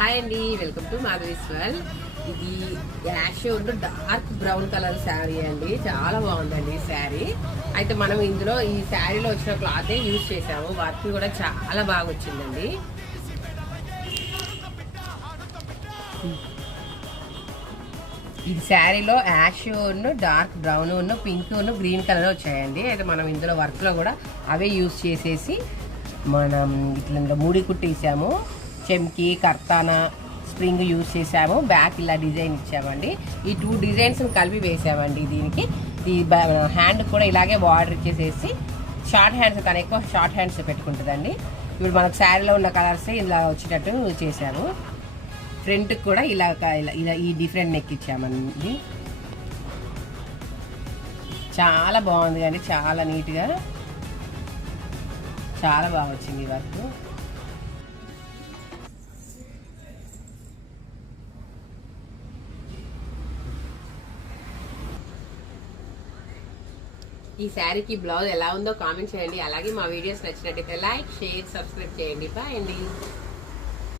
Hi అండి, welcome to Madhaveeshwar. ఇది ash dark brown colour sari అండి. చాలా బాగుందండి ఈ శారీ. అయితే మనం ఇందులో ఈ శారీలో వచ్చిన క్లాతే యూజ్ చేసాము. వర్క్ కూడా చాలా బాగా వచ్చిందండి. ఈ శారీలో ash dark brown pink green colour వచ్చాయండి. అయితే మనం ఇందులో వర్క్లో కూడా అవే యూజ్ చేసేసి మనం ఇట్లా మూడి కుట్టేసాము. చెమ్కి కర్తాన స్ప్రింగ్ యూజ్ చేసాము. బ్యాక్ ఇలా డిజైన్ ఇచ్చామండి. ఈ 2 డిజైన్స్ కలిపి వేసామండి. దీనికి ఈ హ్యాండ్ కూడా ఇలాగే బార్డర్ ఇచ్చేసేసి షార్ట్ హ్యాండ్స్ తను ఎక్కువ షార్ట్ హ్యాండ్స్ పెట్టుకుంటుందండి. ఇప్పుడు మనకు శారీలో ఉన్న కలర్స్ ఇలా వచ్చేటట్టు చేశాను. ఫ్రంట్కి కూడా ఇలా ఇలా ఈ డిఫరెంట్ నెక్ ఇచ్చామండి. చాలా బాగుంది అండి, చాలా నీట్గా చాలా బాగా వచ్చింది ఈ వర్క్. ఈ శారీకి బ్లౌజ్ ఎలా ఉందో కామెంట్ చేయండి. అలాగే మా వీడియోస్ నచ్చినట్టయితే లైక్, షేర్, సబ్స్క్రైబ్ చేయండి. బాయ్ అండి.